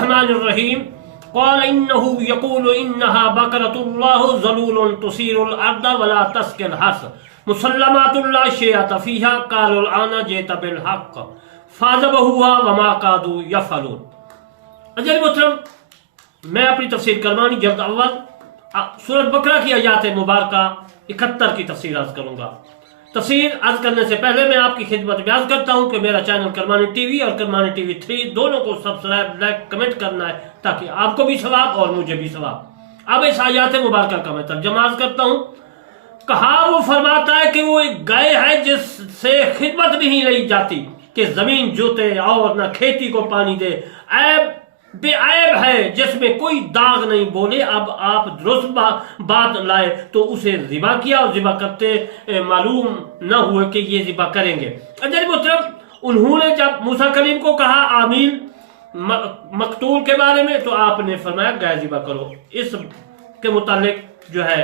الرحمن الرحیم قال انه يقول انها بقرة الله ذلول تثير الارض ولا تسقي الحرث مسلمات لا شيء فيها قالوا الآن جئت بالحق فذبحوها وما كادوا يفعلون۔ اجل محترم، میں اپنی تفسیر کرمانی جلد اول سورۃ بقرہ کی آیات مبارکہ 71 کی تفسیر عرض کروں گا۔ تفسیر عرض کرنے سے پہلے میں آپ کی خدمت میں عرض کرتا ہوں کہ میرا چینل کرمانی ٹی وی اور کرمانی ٹی وی 3 دونوں کو سبسکرائب، لائک، کمنٹ کرنا ہے تاکہ آپ کو بھی ثواب اور مجھے بھی ثواب۔ اب اس آیات مبارکہ کا میں ترجمہ عرض کرتا ہوں۔ کہا وہ فرماتا ہے کہ وہ ایک گائے ہے جس سے خدمت نہیں لی جاتی کہ زمین جوتے اور نہ کھیتی کو پانی دے، بے عیب ہے جس میں کوئی داغ نہیں۔ بولے اب آپ درست بات لائے تو اسے ذبح کیا اور ذبح کرتے معلوم نہ ہوئے کہ یہ ذبح کریں گے۔ اجل محترم، انہوں نے جب موسیٰ کلیم کو کہا آمین مقتول کے بارے میں تو آپ نے فرمایا گائے ذبح کرو۔ اس کے متعلق جو ہے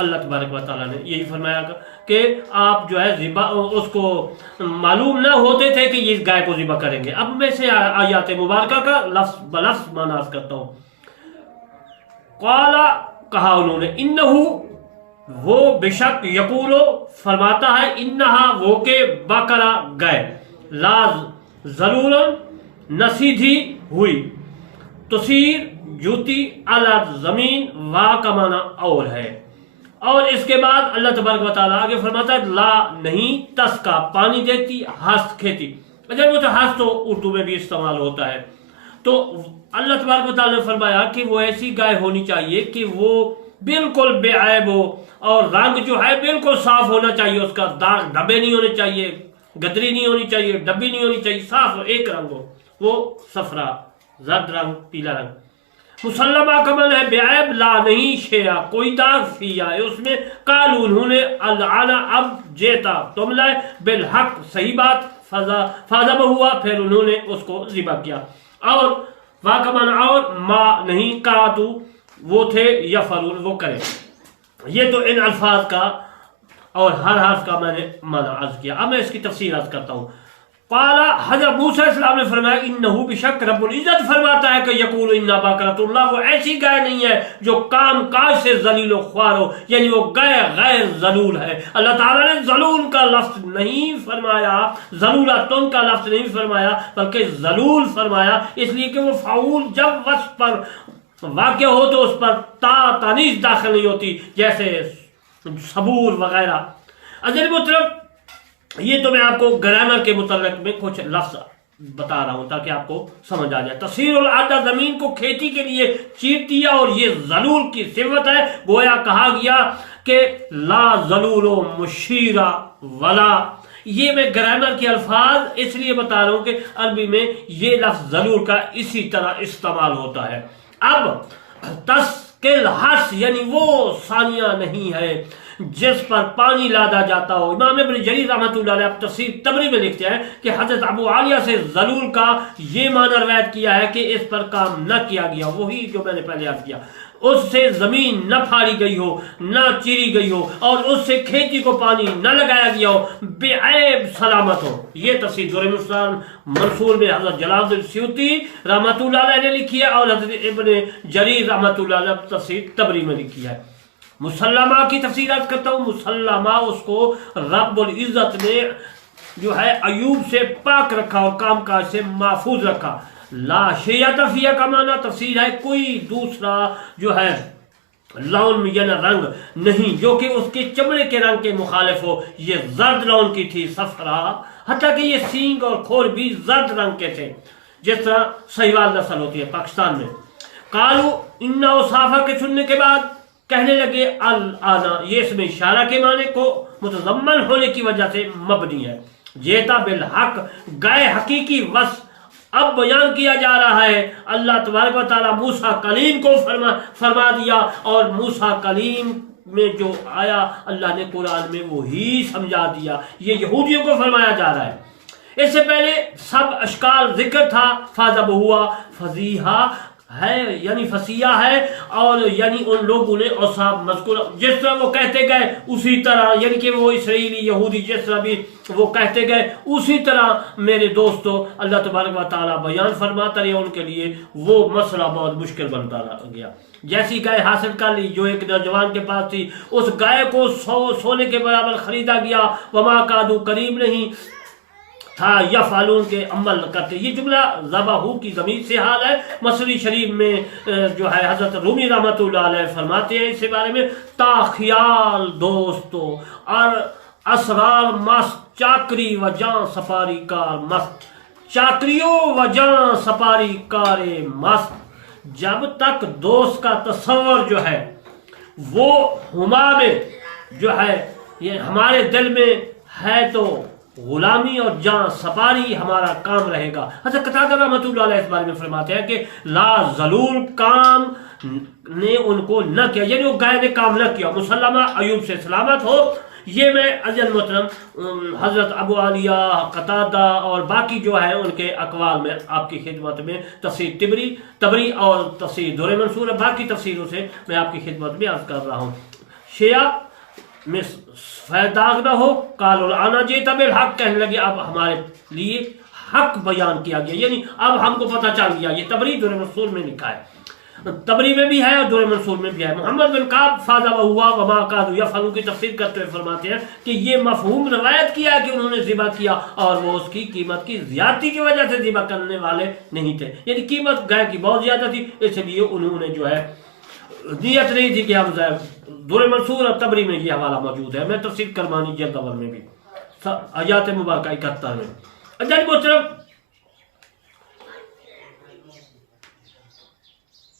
اللہ تبارک و تعالیٰ نے یہی فرمایا کہ آپ جو ہے ذبح اس کو معلوم نہ ہوتے تھے کہ یہ گائے کو ذبح کریں گے۔ اب میں سے آیات مبارکہ کا لفظ بلفظ معنی عرض کرتا ہوں۔ قالا کہا انہوں نے، انہو وہ بے شک، یقولو فرماتا ہے، انہا وہ کہ بقرہ گائے، لا ذلولن نہ سیدھی ہوئی، تثیر جوتی علی زمین، وا کا معنی اور ہے۔ اور اس کے بعد اللہ تبارک و تعالیٰ آگے فرماتا ہے لا نہیں، تس کا پانی دیتی، ہست کھیتی۔ اگر وہ تو ہست تو اردو میں بھی استعمال ہوتا ہے۔ تو اللہ تبارک و تعالیٰ نے فرمایا کہ وہ ایسی گائے ہونی چاہیے کہ وہ بالکل بے عیب ہو اور رنگ جو ہے بالکل صاف ہونا چاہیے، اس کا داغ دھبے نہیں ہونے چاہیے، گدری نہیں ہونی چاہیے، ڈبی نہیں ہونی چاہیے، صاف ہو، ایک رنگ ہو، وہ صفرا، زرد رنگ، پیلا رنگ۔ مسلمہ کا معنی ہے بے عیب، لا نہیں شیعہ کوئی داغ، فیہا ہے اس میں، قالوا انہوں نے، الآن اب جیتا تم لائے، بالحق صحیح بات، فذبح ہوا پھر انہوں نے اس کو ذبح کیا۔ اور وا کا معنی اور، ما نہیں، کادو وہ تھے، یفعلون وہ کرے۔ یہ تو ان الفاظ کا اور ہر حرف کا میں نے معنی عرض کیا۔ اب میں اس کی تفسیر عرض کرتا ہوں۔ قال حضرت موسیٰ علیہ السلام نے فرمایا انہو بشک رب العزت فرماتا ہے کہ یقول انا بقرۃ اللہ، وہ ایسی گائے نہیں ہے جو کام کاج سے ذلیل و خوار ہو، یعنی وہ گائے غیر ذلول ہے۔ اللہ تعالیٰ نے ذلول کا لفظ نہیں فرمایا، ذلولتن کا لفظ نہیں فرمایا، بلکہ ذلول فرمایا، اس لیے کہ وہ فعول جب وصف پر واقع ہو تو اس پر تا تانیث داخل نہیں ہوتی، جیسے صبور وغیرہ۔ اجل محترم، یہ تو میں آپ کو گرامر کے متعلق میں کچھ لفظ بتا رہا ہوں تاکہ آپ کو سمجھ آ جائے۔ تثیر الارض، زمین کو کھیتی کے لیے چیرتی ہے، اور یہ ذلول کی صفت ہے۔ گویا کہا گیا کہ لا ذلول مشیرہ ولا، یہ میں گرامر کے الفاظ اس لیے بتا رہا ہوں کہ عربی میں یہ لفظ ذلول کا اسی طرح استعمال ہوتا ہے۔ اب تسقل حرث، یعنی وہ ثانیہ نہیں ہے جس پر پانی لادا جاتا ہو۔ امام ابن جریر رحمۃ اللہ علیہ تفسیر طبری میں لکھتے ہیں کہ حضرت ابو عالیہ سے ذلول کا یہ معنی روایت کیا ہے کہ اس پر کام نہ کیا گیا، وہی جو میں نے پہلے عرض کیا، اس سے زمین نہ پھاڑی گئی ہو، نہ چیری گئی ہو، اور اس سے کھیتی کو پانی نہ لگایا گیا ہو، بے عیب سلامت ہو۔ یہ تفسیر دور منصور میں حضرت جلال الدین سیوطی رحمۃ اللہ علیہ نے لکھی ہے، اور حضرت ابن جریر رحمۃ اللہ علیہ تفسیر طبری میں لکھی ہے۔ مسلمہ کی تفسیر عرض کرتا ہوں۔ مسلمہ اس کو رب العزت نے جو ہے عیوب سے پاک رکھا اور کام کاج سے محفوظ رکھا۔ لا شیعۃ فیہا کا معنی تفسیر ہے کوئی دوسرا جو ہے لون میں یعنی رنگ نہیں جو کہ اس کے چمڑے کے رنگ کے مخالف ہو۔ یہ زرد لون کی تھی، صفرا، حتیٰ کہ یہ سینگ اور کھول بھی زرد رنگ کے تھے، جس طرح سہیوال نسل ہوتی ہے پاکستان میں۔ قالوا انا، صافہ کے سننے کے بعد کہنے لگے الآنا، یہ اس میں اشارہ کے معنی کو متضمن ہونے کی وجہ سے مبنی ہے۔ جیتا بالحق، گائے حقیقی وصف اب بیان کیا جا رہا ہے۔ اللہ تبارک و تعالیٰ موسیٰ کلیم کو فرما دیا، اور موسیٰ کلیم میں جو آیا اللہ نے قرآن میں وہی سمجھا دیا۔ یہ یہودیوں کو فرمایا جا رہا ہے۔ اس سے پہلے سب اشکال ذکر تھا، فذبح ہوا، فضیحہ ہے یعنی فصیح ہے، اور یعنی ان لوگوں نے اوصاف مذکور جس طرح وہ کہتے گئے اسی طرح، یعنی کہ وہ اسرائیلی یہودی جس طرح بھی وہ کہتے گئے اسی طرح میرے دوستو اللہ تبارک و تعالیٰ بیان فرماتا رہا، ان کے لیے وہ مسئلہ بہت مشکل بنتا گیا۔ جیسی گائے حاصل کر لی جو ایک نوجوان کے پاس تھی، اس گائے کو سونے کے برابر خریدا گیا، وما کادو قریب نہیں تھا یفعلون کے عمل کرتے۔ یہ جملہ ذبحو کی ضمیر سے حال ہے۔ مسری شریف میں جو ہے حضرت رومی رحمۃ اللہ علیہ فرماتے ہیں اس کے بارے میں، تا خیال دوستو اور اسرار مست چاکری و جان سپاری کار مست، چاکریوں و جان سپاری کار مست، جب تک دوست کا تصور جو ہے وہ ہما میں جو ہے یہ ہمارے دل میں ہے تو غلامی اور جان سپاری ہمارا کام رہے گا۔ حضرت قتادہ رحمۃ اللہ علیہ اس بارے میں فرماتے ہیں کہ لا ضلول کام نے ان کو نہ کیا، یعنی وہ گائے نے کام نہ کیا، مسلمہ ایوب سے سلامت ہو۔ یہ میں عزیز محترم حضرت ابو عالیہ قتادہ اور باقی جو ہے ان کے اقوال میں آپ کی خدمت میں تفسیر تبری اور تفسیر دور منصور باقی تفسیروں سے میں آپ کی خدمت میں عرض کر رہا ہوں۔ شیعہ میں فیداغ نہ ہو، قال العنا جیتا بالحق، کہنے لگے اب ہمارے لیے حق بیان کیا گیا، یعنی اب ہم کو پتہ چل گیا۔ یہ تبری دور منصور میں لکھا ہے، تبری میں بھی ہے اور دور منصور میں بھی ہے۔ محمد بن کعب فاضا ہوا وما کادو یفعلون کی تفسیر کرتے ہوئے فرماتے ہیں کہ یہ مفہوم روایت کیا ہے کہ انہوں نے ذبح کیا اور وہ اس کی قیمت کی زیادتی کی وجہ سے ذبح کرنے والے نہیں تھے، یعنی قیمت گائے کی بہت زیادہ تھی، اس لیے انہوں نے جو ہے نیت نہیں تھی کہ ہم دور منصور اور تبری میں یہ حوالہ موجود ہے۔ میں تفسیر کرمانی جلد اول میں بھی آیات مبارکہ 71 میں جب محترم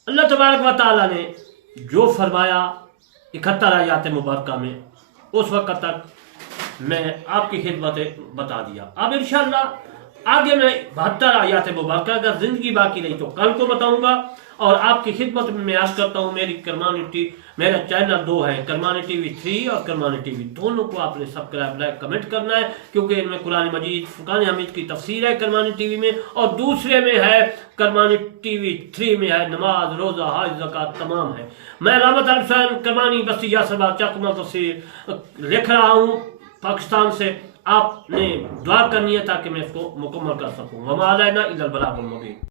اللہ تبارک و تعالیٰ نے جو فرمایا 71 آیات مبارکہ میں، اس وقت تک میں آپ کی خدمت بتا دیا۔ اب انشاءاللہ آگے میں 72 آیات مبارکہ اگر زندگی باقی رہی تو کل کو بتاؤں گا، اور آپ کی خدمت میں عرض کرتا ہوں میرا چینل 2 ہے، کرمانی ٹی وی 3 اور کرمانی ٹی وی، دونوں کو آپ نے سبسکرائب لائک کمنٹ کرنا ہے، کیونکہ ان میں قرآن مجید فرقان حمید کی تفسیر ہے کرمانی ٹی وی میں، اور دوسرے میں ہے کرمانی ٹی وی 3 میں ہے نماز روزہ حج زکوٰۃ تمام ہے۔ میں علامت حسین کرمانی بستی یاسر آباد چکما تفسیر لکھ رہا ہوں پاکستان سے، آپ نے دعا کرنی ہے تاکہ میں اس کو مکمل کر سکوں۔ وما علینا الا البلاغ المبین۔